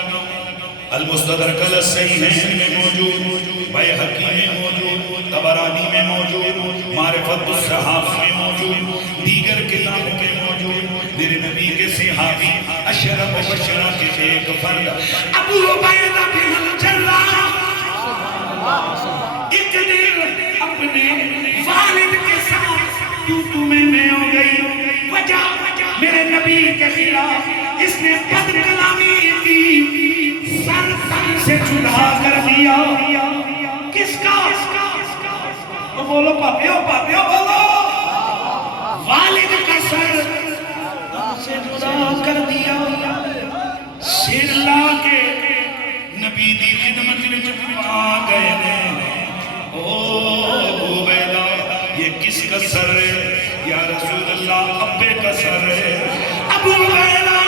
المستدرک الصحیحین میں موجود، بیہقی میں موجود، طبرانی میں موجود، معرفت الصحابہ میں موجود، دیگر کتابوں کے موجود. میرے نبی کے صحابی اشرف مبشرہ کے ایک فرد ابو عبیدہ بن الجراح ایک دن اپنے والد کے ساتھ تو میں ہو گئی. وجہ میرے نبی کے خلاف اس نے بد کلامی کی، سر سے جدا کر دیا. کس کا؟ تو بولو پاپیو بولو. والد کا سر سے جدا کر دیا. سر لا کے نبی دی خدمت میں چھپا گئے نے. او ابو عبیدہ یہ کس کا سر ہے؟ یا رسول اللہ ابے کا سر ہے. ابو عبیدہ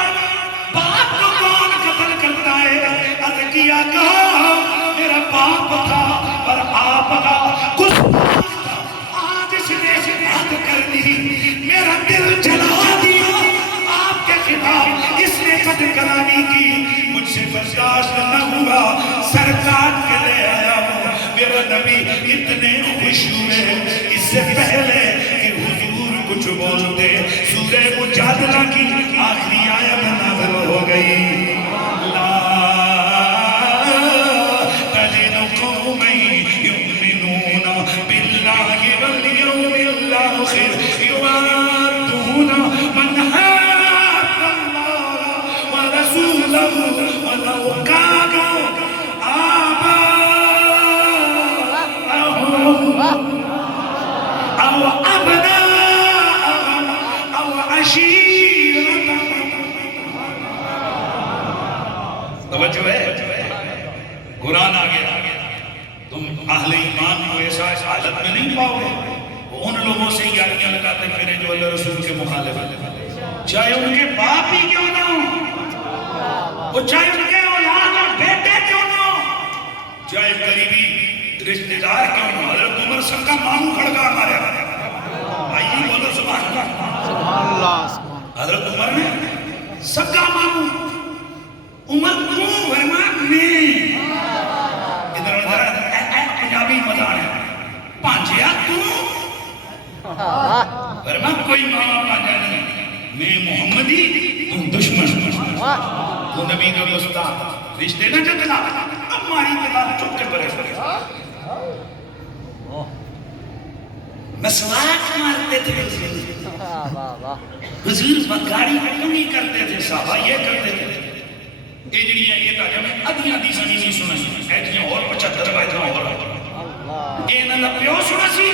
باپ کو کون قتل کرتا ہے؟ عرض کیا کہا میرا باپ تھا اور آپ کا آج اس نے حد کر دی، میرا دل جلا دیا. آپ کے خلاف اس نے بد کلامی کی، مجھ سے برداشت نہ ہوا، سر کاٹ کے لے آیا ہوں. میرا نبی اتنے خوش ہوئے اس سے پہلے کہ حضور کچھ بولتے سورہ مجادلہ کی آخری آیت نازل ہو گئی. لا تجد قوما یؤمنون باللہ والیوم الآخر یوادون من حاد اللہ ورسولہ ولو کانوا او ابناءهم او عشیرتهم. توجہ ہے؟ قرآن آ گیا. تم اہل ایمان کو ایسا اس حالت میں نہیں پاؤ گے وہ ان لوگوں سے یاریاں لگاتے پھریں جو اللہ رسول کے مخالف ہیں، چاہے ان کے باپ ہی کیوں نہ ہو، وہ چاہے ان کے اولاد اور بیٹے کیوں نہ ہو، چاہے قریبی رشتہ دار کیوں نہ ہو. حضرت عمر سکا ماموں کھڑکا مارے آئیے بولو سبحان اللہ. حضرت عمر نے سکا ماموں عمر کو فرمان میں ادھر ادھر پنجابی مزاح ہے پانچیا تو فرمان کوئی ماما پانچا نہیں، میں محمدی تم دشمن، تو نبی کا گستاخ، رشتے نہ جتلا ہماری طرح چپ کے پرے مسواک مارتے تھے حضور، گاڑی کمی کرتے تھے، صحابہ یہ کرتے تھے. یہ جڑیاں یہ تاجہ میں ادھی آدھی سنی نہیں سنائی، ایتھیاں اور 75 روایتاں اور دا پیو سنا سی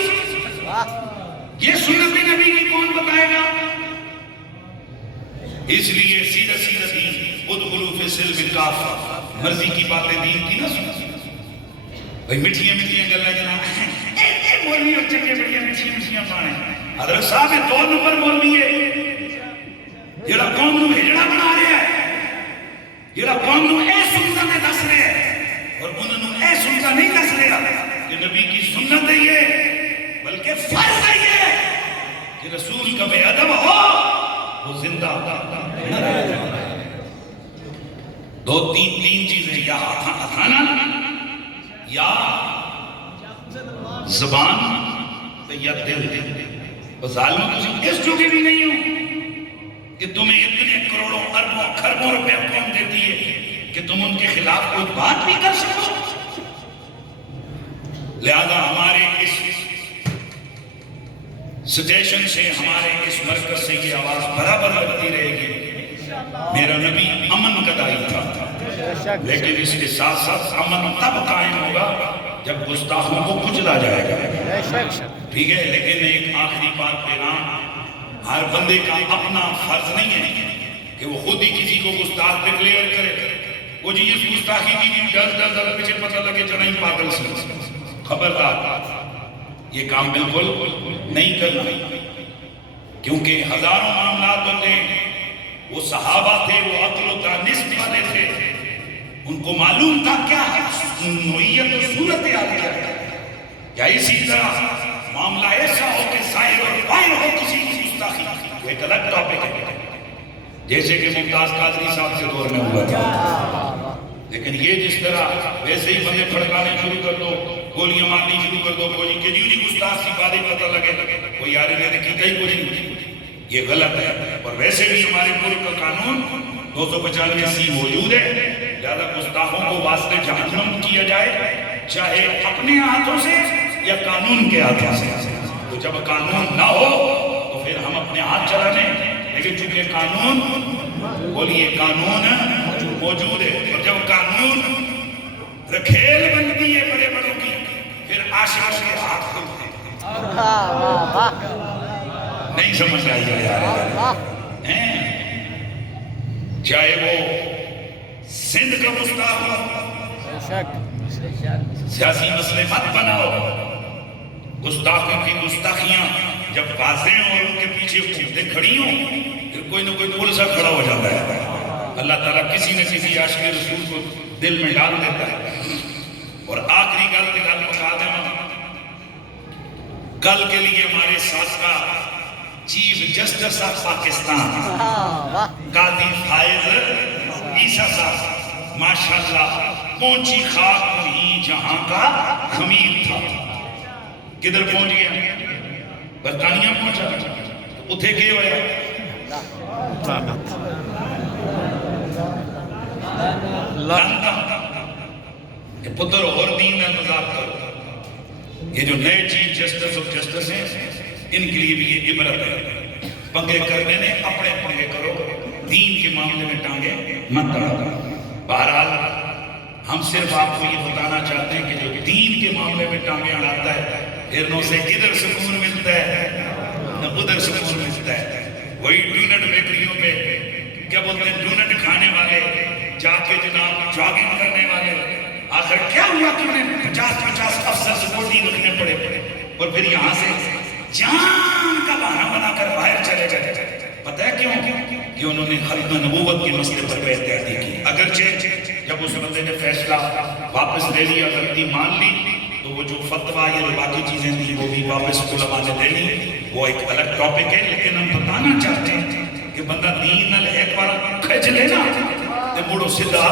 یہ سنت نبی کی کون بتائے گا؟ اس لیے سیدھا سیدھا دین ادخلوا فی السلم کافہ مرضی کی باتیں دین کی نہ سنا بھئی مٹھیاں مٹھیاں گلیں جناب اے مولوی اور چنگے بڑیاں مٹھیاں پانے حضرت صاحب یہ 2 نمبر مولوی ہے جڑا قوم نو ہجڑا بنا رہا ہے جڑا قوم نو اے سنت میں دس رہا ہے اور انہوں نے اے سنت نہیں دس رہا کہ نبی کی سنت ہے یہ بلکہ فرض ہے یہ کہ رسول کا بے ادب ہو وہ زندہ نہ رہ جائے 2-3 چیزیں یا اتھانا یا زبان یا دل ظالموں تجھے اس چکے بھی نہیں ہو کہ تمہیں اتنے کروڑوں اربوں خربوں روپے قوم دیتی ہے کہ تم ان کے خلاف کوئی بات بھی کر سکو لہذا ہمارے اس سٹیشن سے ہمارے اس مرکز سے یہ آواز برابر لگتی رہے گی میرا نبی امن کا دائی تھا لیکن اس کے ساتھ ساتھ امن تب قائم ہوگا جب گستاخوں کو کچلا جائے گا ٹھیک ہے لیکن ایک آخری بات پیغام ہر بندے کا اپنا فرض نہیں ہے کہ وہ خود ہی کسی کو گستاخ ڈکلیئر کرے وہ جی اس گستاخی کی ڈر پیچھے پتہ لگے چڑھائی پاگل سے خبردار یہ کام بالکل نہیں کرنا کیونکہ ہزاروں معاملات ہوتے ہیں وہ صحابہ تھے وہ عقل و دانست والے تھے ان کو معلوم تھا کیا نوعیت و صورت آتی ہے یا اسی طرح معاملہ ایسا ہو کہ ظاہر اور باہر ہو کسی کی گستاخی وہ ایک الگ ٹاپک ہے جیسے کہ ممتاز قادری صاحب کے دور میں ہوا تھا لیکن یہ جس طرح ویسے ہی بندے پھڑکانے شروع کر دو گولیاں مارنی شروع کر دو کوئی کہ جی گستاخ سی باتیں پتہ لگے کوئی یار نے کیتا ہی کچھ نہیں یہ غلط ہے اور ویسے بھی ہمارے ملک کا قانون 295 موجود ہے لہذا گستاخوں کو واسطے جہنم کیا جائے چاہے اپنے ہاتھوں سے یا قانون کے ہاتھوں سے تو جب قانون نہ ہو تو پھر ہم اپنے ہاتھ چلا لیں لیکن چونکہ قانون بولیے قانون موجود ہے اور جب قانون رکھیل بنتی ہے بڑے بڑوں کی پھر عاشقوں کے ہاتھ کھلتے ہیں نہیں سمجھ آئی یار چاہے وہ سندھ کا گستاخ ہو سیاسی مسئلے مت بناؤ گستاخوں کی گستاخیاں جب واضح ہوں اور ان کے پیچھے چیزیں کھڑی ہوں پھر کوئی نہ کوئی پلسا کھڑا ہو جاتا ہے اللہ تعالیٰ کسی نہ کسی عاشق رسول کو دل میں ڈال دیتا ہے اور آخری گل بتا دیں کل کے لیے ہمارے ساتھ کا چیف جسٹس آف پاکستان قاضی فائز عیسیٰ صاحب ماشاءاللہ پہنچی خاک وہیں جہاں کا خمیر تھا کدھر پہنچ گیا برطانیہ پہنچا اتھے کے ہویا کہ پتر اور دین میں مذاق کرو یہ جو نئے چیف جسٹس آف جسٹس ہیں ان کے لیے بھی یہ عبرت ہے پنگے کرنے نے اپنے پنگے کرو دین کے معاملے میں ٹانگے مت کرو بہرحال ہم صرف آپ کو یہ بتانا چاہتے ہیں کہ جو دین کے معاملے میں ٹانگے اڑاتا ہے پھر سے ادھر سکون ملتا ہے نہ ادھر سکون ملتا ہے وہی ڈونٹ بیکریوں پہ کیا بولتے ہیں ڈونٹ کھانے والے جا کے جناب جاگنگ کرنے والے آخر کیا ہوا کہ انہیں 50 افسر سپورٹی رکھنے پڑے اور پھر یہاں سے جان کا بہانہ بنا کر باہر چلے گئے پتہ ہے کیوں کہ انہوں نے ختم نبوت کے مسئلے پر بے احتیاطی کی اگرچہ جب اس بندے نے فیصلہ واپس لے لیا غلطی مان لی تو وہ جو فتویٰ یا باقی چیزیں تھیں وہ بھی واپس علماء نے لے لی وہ ایک الگ ٹاپک ہے لیکن ہم بتانا چاہتے ہیں کہ بندہ دین نہ ایک بار کھچ لینا تو مڑو سدھا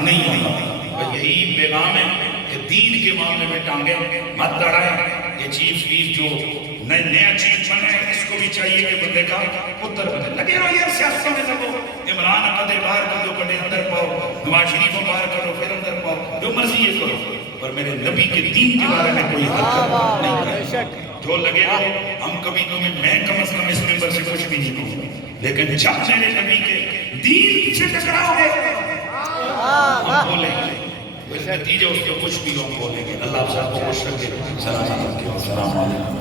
نہیں ہوگا یہی پیغام ہے کہ دین کے معاملے میں ٹانگیں مت لڑائیں یہ چیف جو نیا چیف بنے اس کو بھی چاہیے کہ بندے کا پتر بنے لگے رہو یہ سیاستوں میں لگو عمران قدے باہر کر دو کڈے اندر پاؤ نواز شریف کو باہر کرو پھر اندر پاؤ جو مرضی یہ کرو پر میرے نبی کے دین کے بارے میں کوئی حرکت نہیں کرے جو لگے رہو ہم کبھی تمہیں میں کم از کم اس ممبر سے کچھ بھی نہیں کہوں لیکن جب میرے نبی کے دین سے ٹکراؤ گے ہم بولیں گے نتیجے اس کے کچھ بھی لوگ بولیں گے. اللہ آپ سب کو خوش رکھے. سلام علیکم.